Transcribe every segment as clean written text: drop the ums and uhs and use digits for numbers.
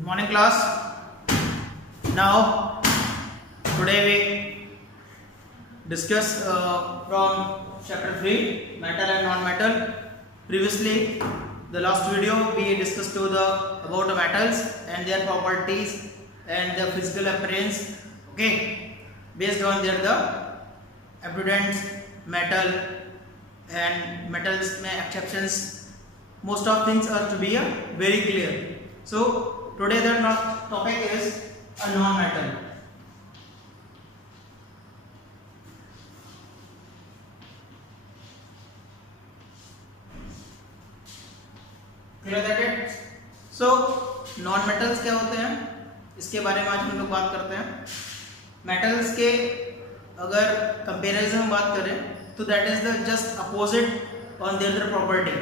Good morning, class. Now, today we discuss from chapter 3, metal and non-metal. Previously, the last video we discussed about the metals and their properties and the physical appearance. Okay, based on their the abundance, metal and metals में exceptions. Most of things are to be very clear. So today the topic is a non-metal. Clear that it? So non-metals क्या होते हैं, इसके बारे में आज हम लोग बात करते हैं. Metals के अगर कंपेरिजन बात करें तो that is the just opposite on their other property.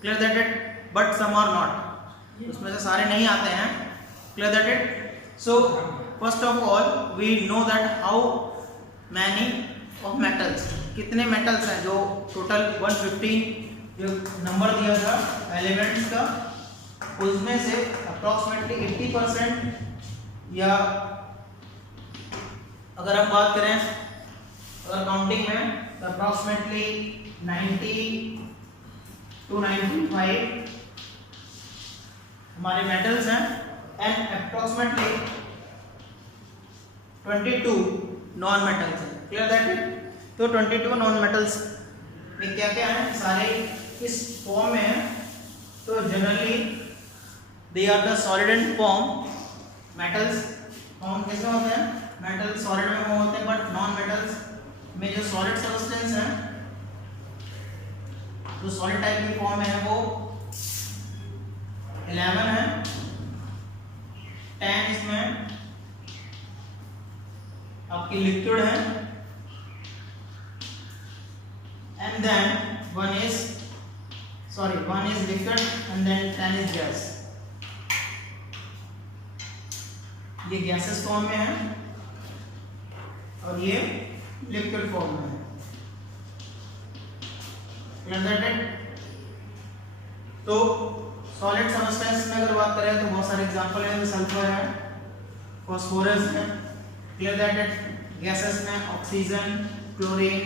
Clear that it? But some are not. उसमें से सारे नहीं आते हैं. Clear that it? So first of all we know that how many of metals, कितने metals हैं जो total 115 जो नंबर दिया था एलिमेंट्स का, उसमें से अप्रॉक्सीमेटली 80% या अगर हम बात करें अगर काउंटिंग में तो अप्रॉक्सीमेटली 90 to 95 हमारे मेटल्स हैं एंड अप्रॉक्सीमेटली 22 नॉन मेटल्स हैं. Clear that it? तो 22 नॉन मेटल्स में क्या क्या है, सारे इस फॉर्म में है. तो generally they are the solid and form. Metals form कैसे होते हैं, मेटल सॉलिड में फॉर्म होते हैं, बट नॉन मेटल्स में जो सॉलिड सब्सटेंस है, जो सॉलिड टाइप की फॉर्म में है वो 11 है, 10 इसमें आपकी लिक्विड है, and then one is liquid and then 10 is gas. ये गैसेस फॉर्म में है और ये लिक्विड फॉर्म में है. तो सॉलिड सब्सटेंस में अगर बात करें तो बहुत सारे एग्जांपल हैं. सल्फर है, फास्फोरस है. Clear that it? गैसेस में ऑक्सीजन, क्लोरीन,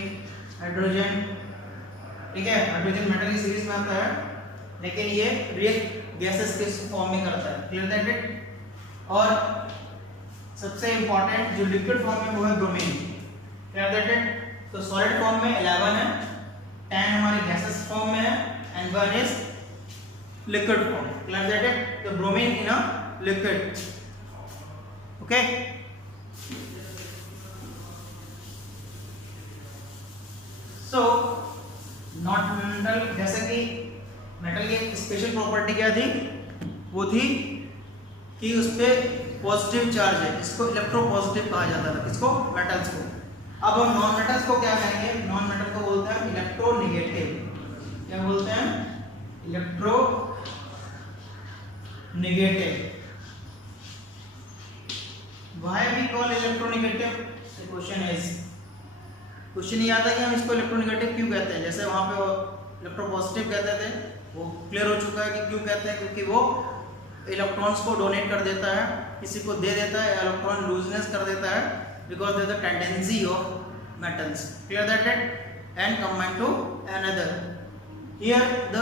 हाइड्रोजन. ठीक है, हाइड्रोजन मेटल की सीरीज में आता है लेकिन ये रिएक्ट गैसेस के फॉर्म में करता है. Clear that it? और सबसे इंपॉर्टेंट जो लिक्विड फॉर्म में वो है ब्रोमीन. Clear that it? तो सॉलिड फॉर्म में 11 है, 10 हमारे गैसेस फॉर्म में है and 1 is liquid form. Clear that it? तो bromine in a liquid. Okay, so not metal, जैसे कि मेटल की स्पेशल प्रॉपर्टी क्या थी, वो थी कि उस पे पॉजिटिव चार्ज है, इसको इलेक्ट्रोपॉजिटिव कहा जाता था. किसको? मेटल्स को. अब हम नॉन मेटल्स को क्या कहेंगे? नॉन मेटल को बोलते हैं इलेक्ट्रोनेगेटिव. क्या बोलते हैं? Electro negative. Why we call electronegative? The question is, question ये आता है कि हम इसको इलेक्ट्रोनेगेटिव क्यों कहते हैं. जैसे वहां पे इलेक्ट्रोपॉजिटिव कहते थे, वो क्लियर हो चुका है कि क्यों कहते हैं, क्योंकि वो इलेक्ट्रॉन्स को डोनेट कर देता है, किसी को दे देता है, इलेक्ट्रॉन लूजनेस कर देता है, because there is the tendency of metals. Clear that it? And combine to another. Here the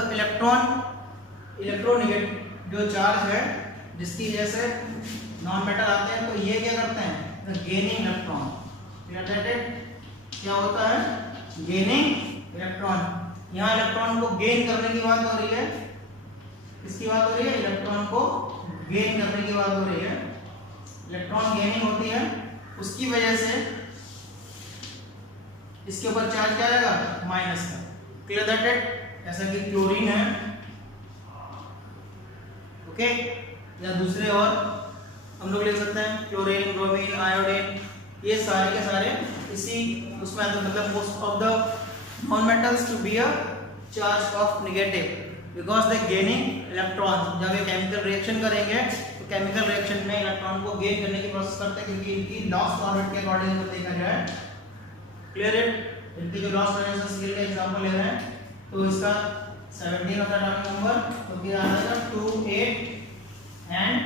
electronegative जो चार्ज है, जिसकी वजह से नॉन मेटल आते हैं, तो ये क्या करते हैं? The gaining electron. Clear that it? क्या होता है? Gaining electron. यहाँ इलेक्ट्रॉन को गेन करने की बात हो रही है. इसकी बात हो रही है, इलेक्ट्रॉन को गेन करने की बात हो रही है. इलेक्ट्रॉन गेनिंग होती है, उसकी वजह से इसके ऊपर चार्ज क्या आएगा? माइनस का. Clear that it? जैसा कि क्लोरीन है, ओके, या दूसरे और हम लोग लिख सकते हैं क्लोरीन, ब्रोमीन, आयोडीन. ये सारे के सारे इसी उसमें आते हैं. मतलब most of the non metals to be a charge of negative because they gaining electron. जब ये केमिकल रिएक्शन करेंगे तो केमिकल रिएक्शन में इलेक्ट्रॉन को गेन करने की प्रोसेस करते हैं, क्योंकि इनकी लॉस ऑर्बिट के अकॉर्डिंग अगर देखा जाए. Clear it? इनकी जो लॉस रेजोनेंस स्केल का एग्जांपल ले रहे हैं तो इसका 17 होता है एटॉमिक नंबर, तो फिर आ जाएगा 2, 8 एंड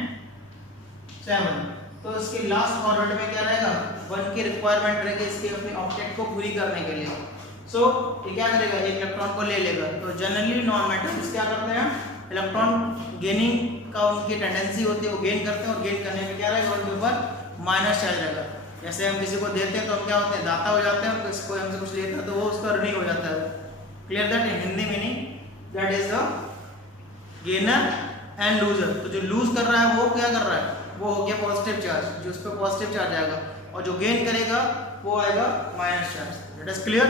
इसके लास्ट फॉरवर्ड में क्या रहेगा, 1 की रिक्वायरमेंट रहेगी इसके अपने ऑब्जेक्ट को पूरी करने के लिए। सो ये क्या करेगा, एक इलेक्ट्रॉन को ले लेगा। तो जनरली नॉन मेटल्स क्या करते हैं, इलेक्ट्रॉन गेनिंग का उनकी टेंडेंसी होती है, वो गेन करते हैं और गेन करने में क्या रहेगा, उनके ऊपर माइनस चार्ज रहेगा। जैसे हम किसी को देते हैं तो हम क्या होते हैं, दाता हो जाते हैं, और किसी को हमसे कुछ लेता है तो वो उसका ऋणी हो जाता है। Clear that, in Hindi meaning that is the gainer and loser. तो जो लूज कर रहा है वो क्या कर रहा है, वो हो गया पॉजिटिव चार्ज, जो उस पर पॉजिटिव चार्ज आएगा, और जो गेन करेगा वो आएगा minus charge. That is clear.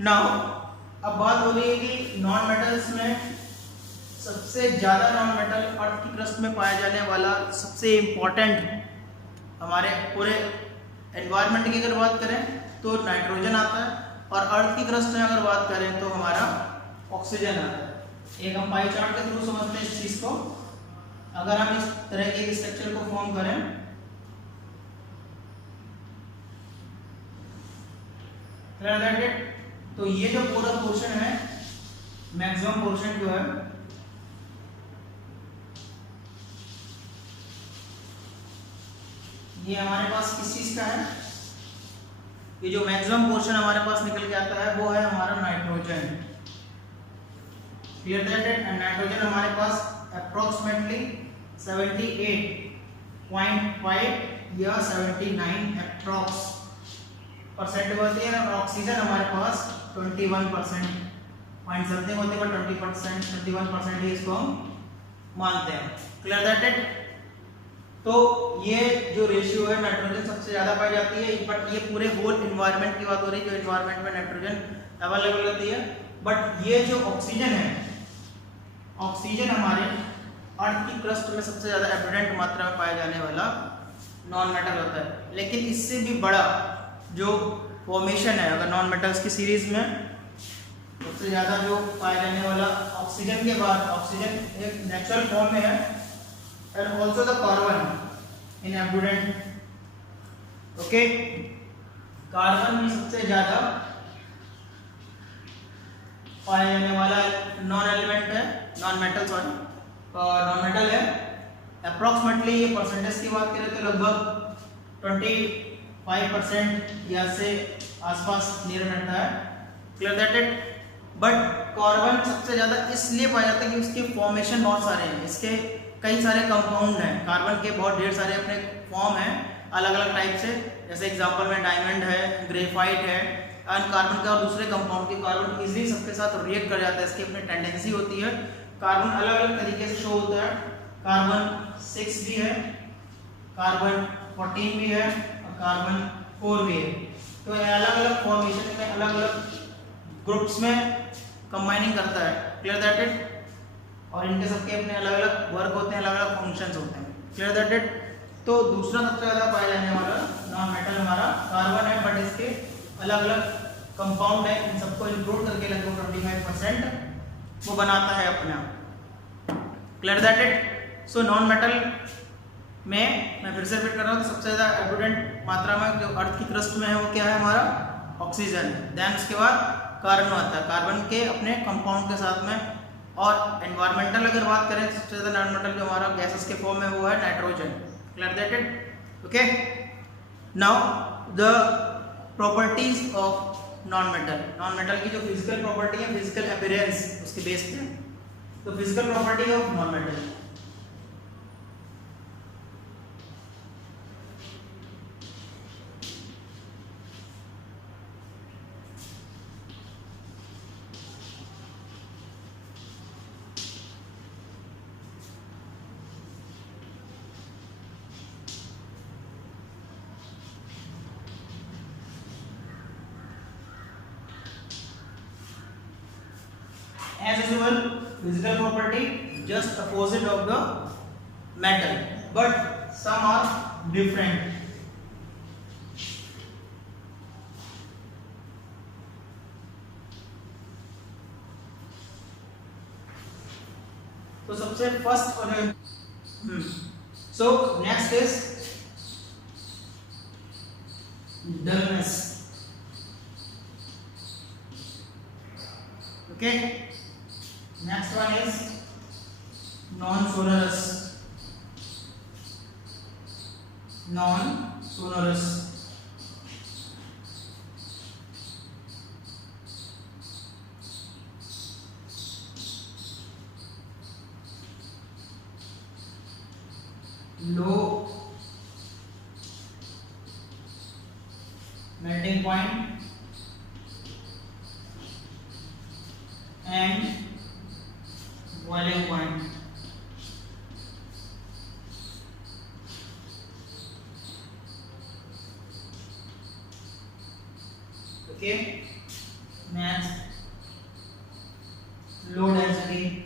Now अब बात हो रही है कि नॉन मेटल्स में सबसे ज्यादा नॉन मेटल अर्थ की क्रस्ट में पाया जाने वाला सबसे इंपॉर्टेंट हमारे पूरे एनवायरनमेंट की अगर बात करें तो नाइट्रोजन आता है, और अर्थ की क्रस्ट में अगर बात करें तो हमारा ऑक्सीजन आता है। एक हम पाई चार्ट के थ्रू समझते हैं इस चीज को। अगर हम इस तरह के स्ट्रक्चर को फॉर्म करें, तो ये जो पूरा पोर्शन है, मैक्सिमम पोर्शन जो है ये हमारे पास किस चीज का है, ये जो मैक्सिमम पोर्शन हमारे पास निकल के आता है वो है हमारा nitrogen. Clear that, and nitrogen हमारे पास अप्रोक्सीमेटली 78.5 या 79 अप्रोक्स परसेंट होती है, और ऑक्सीजन हमारे पास 21% पॉइंट समथिंग होती है, 21% ही इसको हम मानते हैं। Clear that. तो ये जो रेशियो है नाइट्रोजन सबसे ज्यादा पाई जाती है, बट ये पूरे होल एनवायरनमेंट की बात हो रही है, जो एनवायरनमेंट में नाइट्रोजन अवेलेबल होती है। बट ये जो ऑक्सीजन है, ऑक्सीजन हमारे अर्थ की क्रस्ट में सबसे ज्यादा एब्रेंडेंट मात्रा में पाया जाने वाला नॉन मेटल होता है। लेकिन इससे भी बड़ा जो फॉर्मेशन है, अगर नॉन मेटल्स की सीरीज में सबसे ज्यादा जो पाया जाने वाला ऑक्सीजन के बाद, ऑक्सीजन एक नेचुरल फॉर्म में है, and also the carbon in abundant. Okay, carbon में सबसे ज्यादा पाया जाने वाला नॉन एलिमेंट है, non metal sorry, non metal है। अप्रोक्सीमेटली ये परसेंटेज की बात करें तो लगभग 25% या से आसपास नियर रहता है। Clear that it. But carbon सबसे ज्यादा इसलिए पाया जाता है कि उसके फॉर्मेशन बहुत सारे हैं, इसके कई सारे कंपाउंड हैं। कार्बन के बहुत ढेर सारे अपने फॉर्म हैं अलग अलग टाइप से, जैसे एग्जांपल में डायमंड है, ग्रेफाइट है, एंड कार्बन का और दूसरे कंपाउंड के कार्बन इजीली सबके साथ रिएक्ट कर जाता है, इसकी अपनी टेंडेंसी होती है। कार्बन अलग अलग तरीके से शो होता है, कार्बन 6 भी है, कार्बन 14 भी है, और कार्बन 4 भी है। तो ये अलग अलग फॉर्मेशन में अलग अलग ग्रुप्स में कंबाइनिंग करता है। Clear that it. और इनके सबके अपने अलग अलग वर्क होते हैं, अलग अलग फंक्शंस होते हैं। Clear that it. तो दूसरा सबसे ज्यादा पाया जाने वाला नॉन मेटल हमारा कार्बन है, बट इसके अलग अलग कंपाउंड है, इन सबको इंक्लूड करके लगभग 25% वो बनाता है अपना। Clear that it. So non metal में मैं फिर से रिपीट कर रहा हूँ, तो सबसे ज्यादा एब्रेंडेंट मात्रा में जो अर्थ की क्रस्ट में है वो क्या है हमारा ऑक्सीजन। देन उसके बाद कार्बन आता है, कार्बन के अपने कंपाउंड के साथ में। और एनवायरमेंटल अगर बात करें तो सबसे ज्यादा नॉन मेटल जो हमारा गैसेस के फॉर्म में वो है nitrogen. Clear that it. Okay, now the properties of non metal. Non metal की जो फिजिकल प्रॉपर्टी है, फिजिकल अपीयरेंस, उसके बेस पे तो physical property of non metal. As usual, physical property just opposite of the metal, but some are different. तो सबसे first और so next is dullness. Okay, next one is non-sonorous. Non-sonorous. Low melting point and boiling point. Okay, next low density.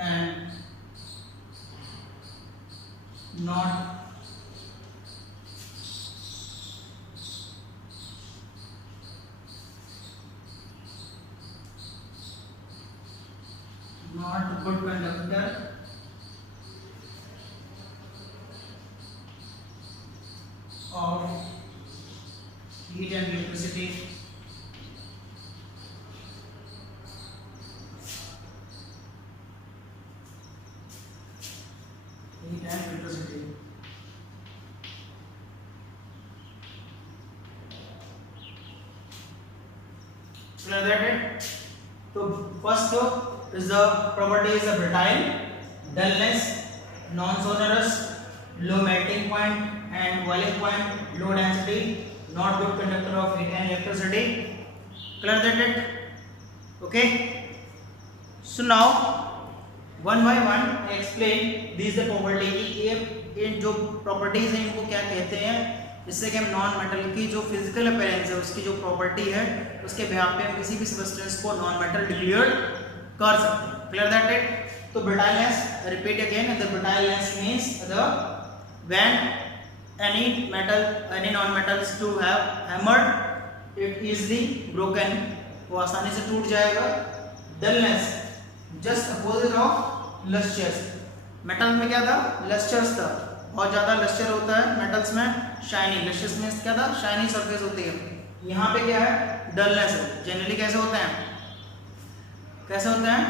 And not good conductor of heat and electricity. Heat and electricity. Clear that it? So first is the property is a brittle, dullness, non-sonorous, low melting point and boiling point, low density, not good conductor of heat and electricity. Clear that it? Okay. So now one by one I explain these the property की ये जो properties हैं इनको क्या कहते हैं, जिससे कि हम नॉन मेटल की जो फिजिकल अपीयरेंस है उसकी जो प्रॉपर्टी है उसके बिहाफ पे हम किसी भी सब्सटेंस को नॉन मेटल डिक्लेयर कर सकते हैं. Clear that it? तो brittleness, repeat again, the brittleness means the when any metal, any non metals to have hammered it easily broken, वो आसानी से टूट जाएगा. Dullness just opposite of lustres. Metal में क्या था? लस्चर्स था, बहुत ज्यादा लस्चर होता है मेटल्स में. शाइनी, लस्चर्स में क्या था? शाइनी सरफेस होती है. यहाँ पे क्या है? डलनेस है. जनरली कैसे होते हैं? कैसे होते हैं?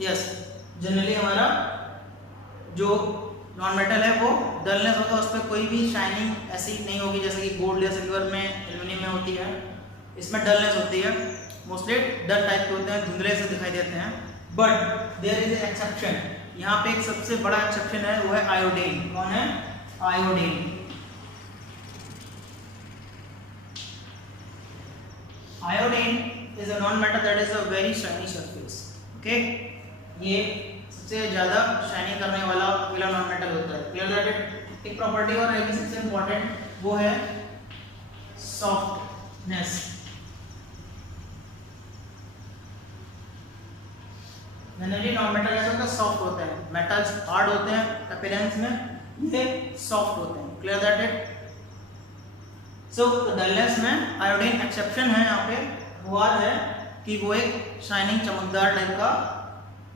यस, जनरली हमारा जो नॉन मेटल है वो डलनेस होता है, उस पर कोई भी शाइनिंग ऐसी नहीं होगी जैसे कि गोल्ड या सिल्वर में, एल्यूमिनियम में होती है. इसमें डलनेस होती है, मोस्टली डल टाइप के होते हैं, धुंधले से दिखाई देते हैं. But there is an exception. यहाँ पे एक सबसे बड़ा एक्सेप्शन है, वो है आयोडीन. कौन है? Iodine. Iodine is a non metal that is a very shiny surface. Okay, ये सबसे ज्यादा शाइनिंग करने वाला अकेला नॉन मेटल होता है. Clear that it? एक प्रॉपर्टी और है सबसे इंपॉर्टेंट, वो है सॉफ्टनेस. जनरली नॉन मेटल ऐसा होता है सॉफ्ट होते हैं, मेटल्स हार्ड होते हैं अपीयरेंस में, ये सॉफ्ट होते हैं. Clear that it? So dullness में आयोडीन एक्सेप्शन है. यहाँ पे वो है कि वो एक शाइनिंग चमकदार टाइप का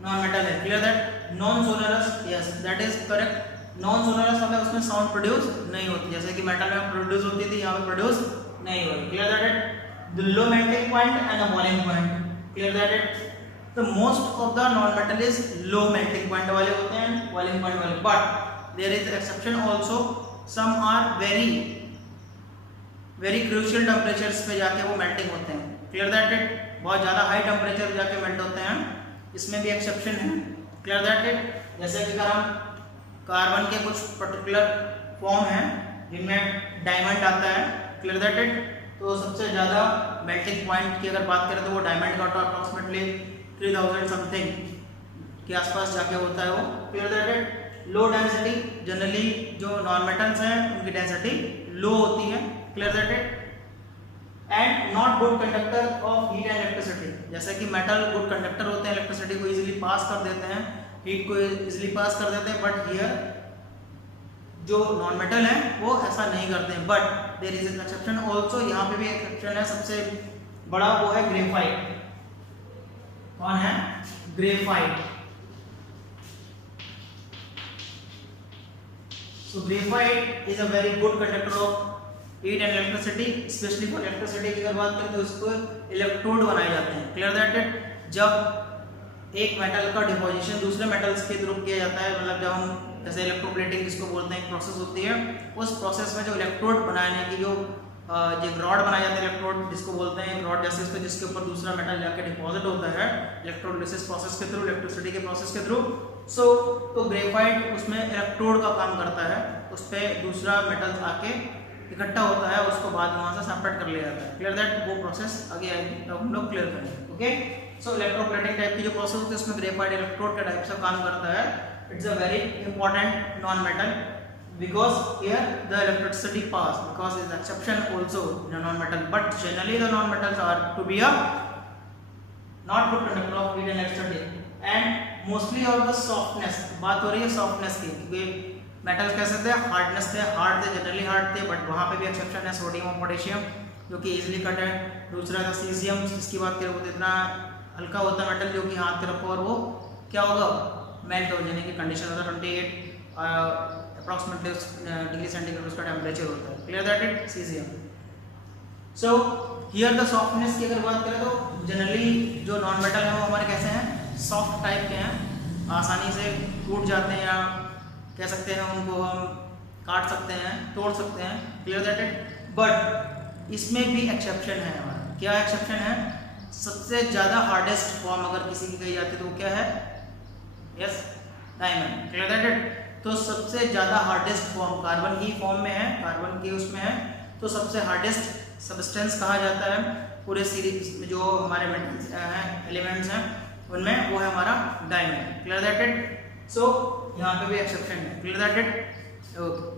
नॉन मेटल है. Clear that? Non sonorous, yes that is correct. Non sonorous मतलब उसमें साउंड प्रोड्यूस नहीं होती, जैसे कि मेटल में प्रोड्यूस होती थी, यहाँ पे प्रोड्यूस नहीं होती. Clear that it? The low melting point and the boiling point. Clear that it? The most of the non metal is low melting point वाले होते हैं, बॉइलिंग पॉइंट वाले. But there is exception also, some are very crucial temperatures पे जाके वो melting होते हैं. Clear that इट? बहुत ज़्यादा हाई टेम्परेचर पे जाके मेल्ट होते हैं, इसमें भी एक्सेप्शन है. Clear that it? जैसे कि अगर हम कार्बन के कुछ पर्टिकुलर फॉर्म हैं जिनमें डायमंड आता है, क्लियर दैट इट, तो सबसे ज़्यादा मेल्टिंग पॉइंट की अगर बात करें तो वो डायमंड का अप्रॉक्सीमेटली 3000 समथिंग के आसपास जाके होता है वो. Clear that it? Low density, generally जो नॉन मेटल्स हैं उनकी डेंसिटी लो होती है. Clear that it? And not good conductor of heat and electricity. जैसे कि मेटल गुड कंडक्टर होते हैं, इलेक्ट्रिसिटी को इजीली पास कर देते हैं, हीट को इजीली पास कर देते हैं. बट हियर जो नॉन मेटल है वो ऐसा नहीं करते हैं. But there is an exception also. यहाँ पे भी एक्सेप्शन है, सबसे बड़ा वो है ग्रेफाइट. कौन है? Graphite. So graphite is a very good conductor of heat and electricity, especially for electricity की अगर बात करें तो इसको इलेक्ट्रोड बनाए जाते हैं। क्लियर दैट इट, जब एक मेटल का डिपोजिशन दूसरे मेटल्स के थ्रू किया जाता है, मतलब जब हम जैसे इलेक्ट्रोप्लेटिंग जिसको बोलते हैं प्रोसेस होती है, उस प्रोसेस में जो इलेक्ट्रोड बनाने की जो रॉड बनाया जाता है, इलेक्ट्रोड जिसको बोलते हैं रॉड जैसे इसको, जिसके ऊपर दूसरा मेटल जाके डिपॉजिट होता है इलेक्ट्रोलिसिस प्रोसेस के थ्रू, इलेक्ट्रिसिटी के प्रोसेस के थ्रू। तो ग्रेफाइट उसमें इलेक्ट्रोड का काम करता है, उस पर दूसरा मेटल आके इकट्ठा होता है, उसको बाद वहां से सेपरेट कर लिया जाता है। क्लियर दैट, वो प्रोसेस आगे आएगी तब हम लोग क्लियर करेंगे। ओके, सो इलेक्ट्रोप्लेटिंग टाइप की जो प्रोसेस होती है उसमें ग्रेफाइट इलेक्ट्रोड के टाइप से काम करता है। It's a very important non metal because here the electricity pass, because is exception also in a non-metal, but generally the non-metals are to be a not good conductor of heat and electricity, and mostly of the softness, बात हो रही है softness की, क्योंकि metals कैसे थे, hardness थे, hard थे, generally hard थे, but वहाँ पे भी exception है सोडियम और पोटेशियम जो कि easily cut है। दूसरा था सीजियम, जिसकी बात करें वो तो इतना हल्का होता है मेटल जो कि हाथ पे रखो और वो क्या होगा, मेल्ट हो जाने की कंडीशन होता है, 28 अप्रॉक्सीमेटली डिग्री सेंटीग्रेड उसका टेम्परेचर होता है। Clear that it, caesium. So here the softness की अगर बात करें तो जनरली जो नॉन मेटल है वो हमारे कैसे हैं, सॉफ्ट टाइप के हैं, आसानी से टूट जाते हैं या कह सकते हैं उनको हम काट सकते हैं, तोड़ सकते हैं। क्लियर दैट इट, बट इसमें भी एक्सेप्शन है हमारा। क्या एक्सेप्शन है, सबसे ज़्यादा हार्डेस्ट फॉर्म अगर किसी की कही जाती है तो वो क्या है, yes, diamond. Clear that it, तो सबसे ज़्यादा हार्डेस्ट फॉर्म कार्बन की फॉर्म में है, कार्बन के उसमें है, तो सबसे हार्डेस्ट सब्सटेंस कहा जाता है पूरे सीरीज में जो हमारे एलिमेंट्स हैं उनमें, वो है हमारा डायमंड। क्लियर दैट इट, सो यहाँ पे भी एक्सेप्शन है। Clear that it, okay.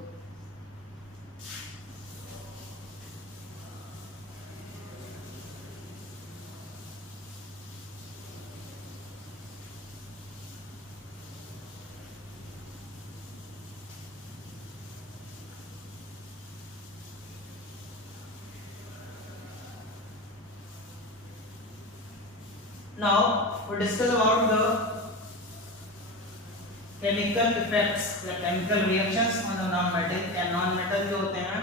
Now we discuss about the chemical effects, the chemical reactions on the non-metal। या non-metal जो होते हैं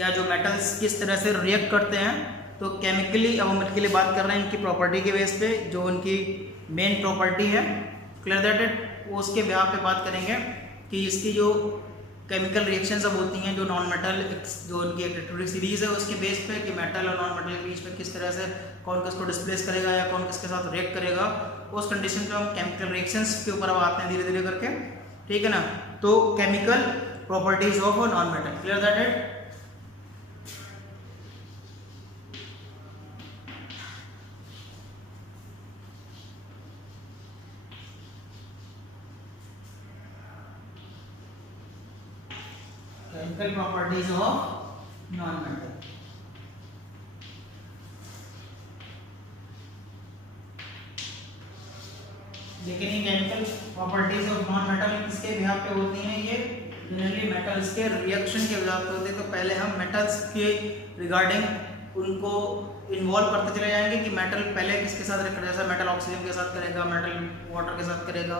या जो metals किस तरह से react करते हैं, तो chemically अब हम इनके लिए बात कर रहे हैं इनकी property के बेस पे, जो उनकी main property है। Clear that it, वो उसके बिहाफ पे बात करेंगे कि इसकी जो केमिकल रिएक्शन सब होती हैं जो नॉन मेटल, जो उनकी इलेक्ट्रोलिक सीरीज है उसके बेस पे कि मेटल और नॉन मेटल के बीच में किस तरह से कौन किसको डिस्प्लेस करेगा या कौन किसके साथ रिएक्ट करेगा, उस कंडीशन पे हम केमिकल रिएक्शंस के ऊपर अब आते हैं धीरे धीरे करके, ठीक है ना। तो chemical properties of non metal. Clear that it, chemical properties of non-metal। लेकिन ये केमिकल प्रॉपर्टीज ऑफ नॉन-मेटल किसके बिहाफ पे होती हैं, ये जनरली मेटल्स के रिएक्शन के बिहाफ पे होते हैं। तो पहले हम मेटल्स के रिगार्डिंग उनको इन्वॉल्व करते चले जाएंगे कि मेटल पहले किसके साथ रिएक्ट करेगा, जैसा मेटल ऑक्सीजन के साथ करेगा, मेटल वाटर के साथ करेगा,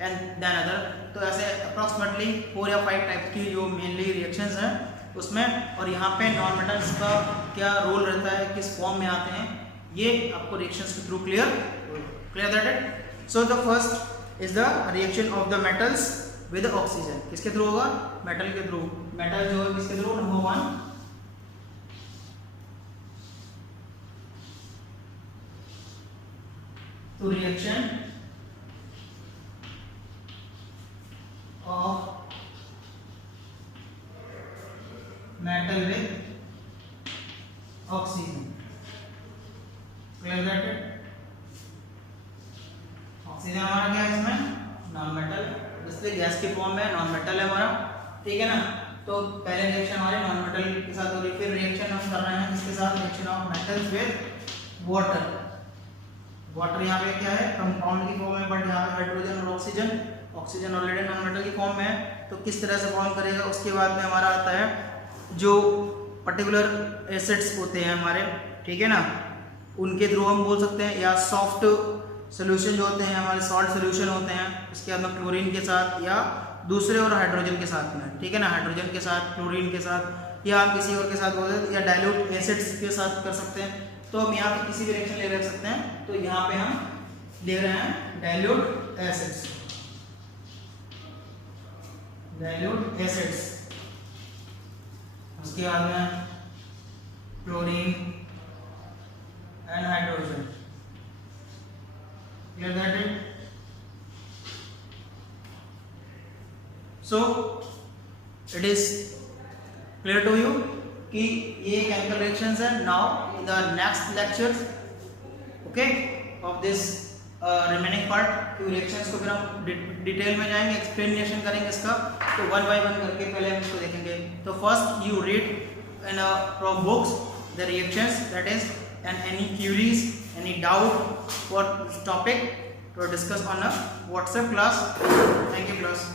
एंड देन अदर। तो ऐसे अप्रॉक्सीमेटली 4 या 5 टाइप की जो मेनली रिएक्शंस हैं उसमें, और यहाँ पे नॉन मेटल्स का क्या रोल रहता है, किस फॉर्म में आते हैं, ये आपको रिएक्शंस के through clear that it. So the first is the reaction of the metals with oxygen. किसके थ्रू होगा, मेटल के थ्रू। मेटल जो है किसके थ्रू, नंबर 1 तो reaction of metal with oxygen। Clear that it, oxygen हमारा क्या है इसमें, नॉन मेटल, इसलिए गैस की फॉर्म में नॉन मेटल है हमारा, ठीक है ना। तो पहले रिएक्शन हमारे नॉन मेटल के साथ हो रही है, फिर रिएक्शन हम कर रहे हैं किसके साथ, reaction of metals with water. Water यहाँ पे क्या है, कंपाउंड की फॉर्म में, बट यहाँ पे हाइड्रोजन और oxygen, oxygen already non metal की फॉर्म में है, तो किस तरह से फॉर्म करेगा। उसके बाद में हमारा आता है जो पर्टिकुलर एसिड्स होते हैं हमारे, ठीक है ना, उनके थ्रू हम बोल सकते हैं, या सॉफ्ट सोल्यूशन जो होते हैं हमारे सॉल्ट सोल्यूशन होते हैं, इसके बाद में क्लोरीन के साथ या दूसरे और हाइड्रोजन के साथ में, ठीक है ना, हाइड्रोजन के साथ, क्लोरीन के साथ या हम किसी और के साथ बोल दें, या डाइल्यूट एसिड्स के साथ कर सकते हैं। तो हम यहाँ पे किसी भी रिएक्शन ले रख सकते हैं। तो यहाँ पे हम ले रहे हैं डाइल्यूट एसिड्स, डाइल्यूट एसिड्स, उसके बाद में chlorine and hydrogen. Clear that it? So it is clear to you कि ये केमिकल रिएक्शंस है। Now in the next lectures okay of this remaining part reactions को फिर हम डिटेल में जाएंगे, एक्सप्लेनेशन करेंगे इसका। तो वन बाय वन करके पहले हम इसको देखेंगे। तो first you read in from books the reactions that is and any curies any doubt for this topic to discuss on a WhatsApp class. Thank you class.